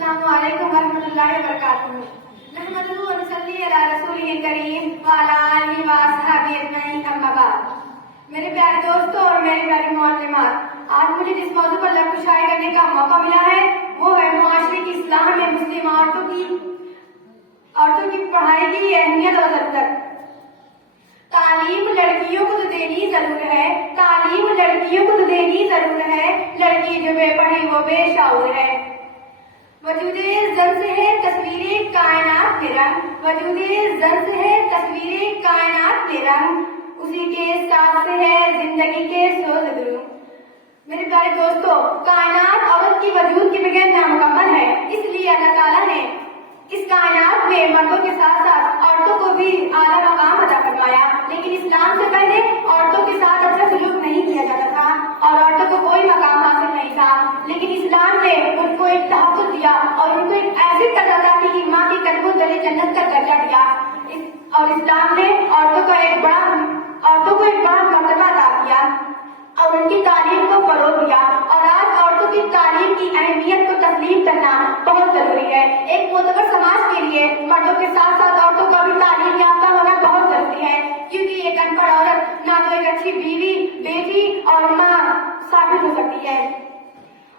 السلام علیکم ورحمۃ اللہ وبرکاتہ۔ نحمدہ و نصلی علی رسولہ الکریم وعلی آلہ واصحابہ اجمعین، اما بعد۔ میرے پیارے دوستوں اور میری پیاری معلمات، آج مجھے جس موضوع پر لفظ شائع کرنے کا موقع ملا ہے وہ ہے معاشرے کی اصلاح میں مسلم عورتوں کی پڑھائی کی اہمیت اور ضرورت۔ تعلیم لڑکیوں کو تو دینی ضرور ہے، تعلیم لڑکیوں کو تو دینی ضرور ہے، لڑکی جو بے پڑھی وہ بے شعور ہے۔ وجود زن سے ہے تصویر کائنات میں رنگ، وجود زن سے ہے تصویر کائنات میں رنگ، اسی کے ساتھ سے ہے زندگی کے سوز درو۔ میرے پیارے دوستو، کائنات عورت کی وجود کے بغیر نامکمل ہے، اس لیے اللہ تعالیٰ نے اس کائنات میں مردوں کے ساتھ ساتھ عورتوں کو بھی اعلیٰ مقام عطا فرمایا، لیکن اسلام سے پہلے عورتوں کے ساتھ اچھا سلوک نہیں کیا جاتا تھا اور عورتوں کو کوئی مقام حاصل نہیں تھا، لیکن اسلام نے ان کو ایک تحفظ دیا اور ان کو ایک ایسی عطا کی کہ ماں کی قدموں تلے جنت کا درجہ دیا، اور اسلام نے عورتوں کو ایک بڑا مرتبہ عطا کیا اور ان کی تعلیم کو فروغ دیا، اور آج عورتوں کی تعلیم کی اہمیت کو تسلیم کرنا بہت ضروری ہے۔ ایک معتبر سماج کے لیے مردوں کے ساتھ ساتھ عورتوں کا بھی تعلیم یافتہ ہونا بہت ضروری ہے، کیونکہ ایک ان پڑھ عورت نہ تو ایک اچھی بیوی، بیٹی اور ماں ثابت ہو سکتی ہے۔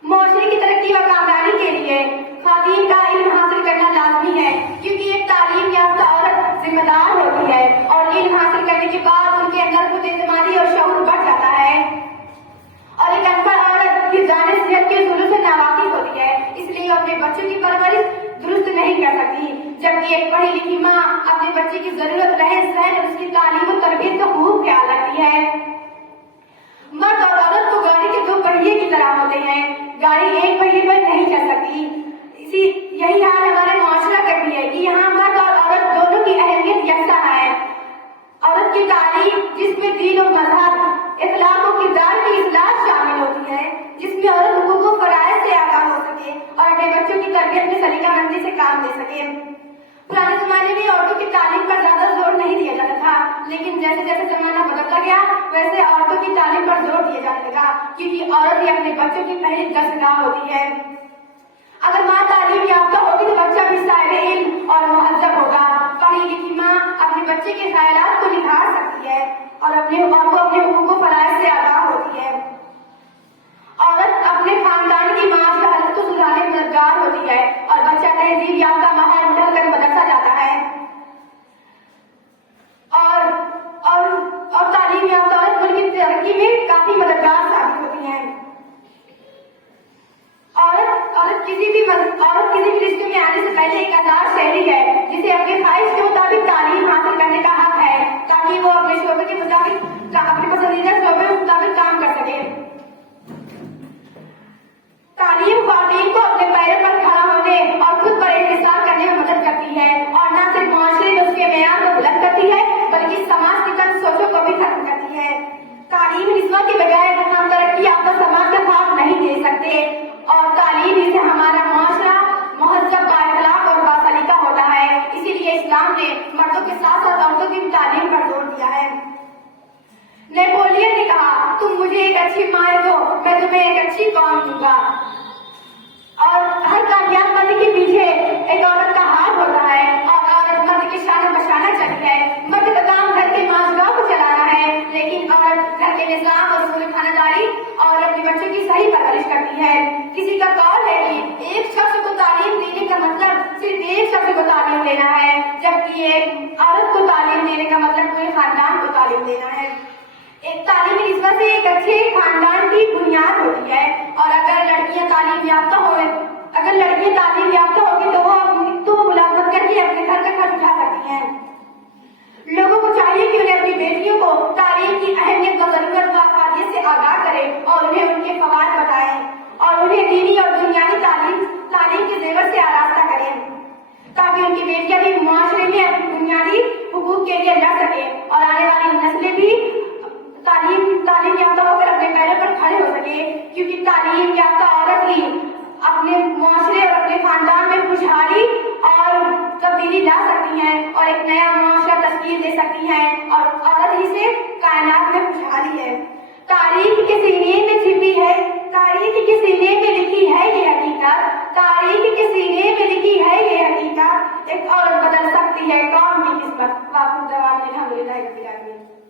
معاشرے کی ترقی و کامیابی کے لیے خواتین کا علم حاصل کرنا لازمی ہے، کیونکہ ایک تعلیم یافتہ عورت ذمہ دار ہوتی ہے اور علم حاصل کرنے کے بعد ان کے اندر خود اعتمادی اور شعور بڑھ جاتا ہے، اور ایک ان پڑھ عورت کی ذہنی صحت کے اصولوں سے ناواقف ہوتی ہے، اس لیے وہ اپنے بچوں کی پرورش درست نہیں کر سکتی، جبکہ ایک پڑھی لکھی ماں اپنے بچے کی ضرورت رہن سہن اور اس کی تعلیم و تربیت کا خوب خیال رکھتی ہے۔ مرد اور عورت کو گاڑی کے دو پہیے کی طرح ہوتے ہیں، گاڑی ایک پہیے پر نہیں چل سکتی، یہی حال ہمارے معاشرہ کا بھی ہے کہ یہاں مرد اور عورت دونوں کی اہمیت یکساں ہے۔ عورت کی تعلیم جس میں دین و مذہب، اخلاق و کردار کی اصلاح شامل ہوتی ہے، جس میں عورت حقوق و فرائض سے آگاہ ہو سکے اور اپنے بچوں کی تربیت میں سلیقہ مندی سے کام لے سکے۔ پرانے زمانے میں عورتوں کی تعلیم پر زیادہ زور نہیں دیا جاتا تھا، لیکن جیسے جیسے زمانہ بدلتا گیا ویسے عورتوں کی تعلیم پر زور دیا جانے لگا، کیونکہ عورت ہی اپنے بچوں کی پہلی درسگاہ ہوتی ہے۔ اگر ماں تعلیم یافتہ ہوگی تو بچہ بھی صاحب علم اور مہذب ہوگا۔ پڑھی لکھی ماں اپنے بچے کے خیالات کو نکھار سکتی ہے اور اپنے حقوق و فرائض سے آگاہ ہوتی ہے۔ عورت اپنے خاندان کی معاشی حالت کو سدھارنے میں مددگار ہوتی ہے اور بچہ تہذیب یافتہ ماحول ڈھل کر مدرسہ جاتا ہے، اور تعلیم یافتہ عورت ملک کی ترقی میں کافی مددگار ثابت ہوتی ہے۔ عورت کسی بھی رشتے میں آنے سے پہلے ایک آزاد شہری ہے، جسے اپنے خواہش کے مطابق تعلیم حاصل کرنے کا حق ہے تاکہ وہ اپنے شعبے کے مطابق اپنے پسندیدہ شعبے کے مطابق کام کر سکے۔ تعلیم خواتین کو اپنے پیروں پر کھڑا ہونے اور خود پر انحصار کرنے میں مدد کرتی ہے، اور نہ صرف معاشرے میں اس کے معیار کو بلند کرتی ہے بلکہ سماج کی طرز سوچوں کو بھی ختم کرتی ہے۔ تعلیم نسبت کے بغیر ہم ترقی یافتہ سماج کا ساتھ نہیں دے سکتے، اور تعلیم ہی سے ہمارا معاشرہ مہذب، بااخلاق اور باسلیقہ ہوتا ہے۔ اسی لیے اسلام نے مردوں کے ساتھ ساتھ عورتوں کی بھی تعلیم پر زور دیا ہے۔ نیپولین نے کہا، تم مجھے ایک اچھی ماں دو، میں تمہیں ایک اچھی قوم دوں گا، اور ہر کامیاب مرد کے پیچھے ایک عورت کا ہاتھ ہوتا ہے، اور عورت مرد کے شانہ بشانہ چلی ہے۔ مرد کا کام گھر کے معاشرہ کو چلانا ہے، لیکن عورت گھر کے نظام اور اصول خانہ داری اور اپنے بچوں کی صحیح پرورش کرتی ہے۔ کسی کا قول ہے کہ ایک شخص کو تعلیم دینے کا مطلب صرف ایک شخص کو تعلیم دینا ہے، جبکہ ایک عورت کو تعلیم دینے کا مطلب پورے خاندان کو تعلیم دینا ہے۔ ایک تعلیمی نسبت سے ایک اچھے خاندان کی بنیاد ہوتی ہے، اور اگر لڑکیاں تعلیم یافتہ ہوگی تو وہ ملازمت کر کے اپنے گھر کا خرچ اٹھا سکتی ہیں۔ لوگوں کو چاہیے کہ انہیں اپنی بیٹیوں کو تعلیم کی اہمیت و ضرورت و افادیت سے آگاہ کریں اور انہیں ان کے فوائد بتائیں، اور انہیں دینی اور دنیاوی تعلیم کے زیور سے آراستہ کریں، تاکہ ان کی بیٹیاں بھی معاشرے میں اپنی بنیادی حقوق کے لیے لڑ سکیں اور آنے والی نسلیں بھی تعلیم یافتہ ہو کر اپنے پیروں پر کھڑے ہو سکے، کیونکہ تعلیم یافتہ عورت ہی اپنے معاشرے اور اپنے خاندان میں خوشحالی اور تبدیلی لا سکتی ہیں اور ایک نیا معاشرہ تشکیل دے سکتی ہیں، اور عورت ہی سے کائنات میں خوشحالی ہے۔ تاریخ کے سینے میں چھپی ہے، تاریخ کے سینے میں لکھی ہے یہ حقیقت، تاریخ کے سینے ایک عورت بدل سکتی ہے قوم کی قسمت. واخر دعوانا الحمدللہ رب العالمین.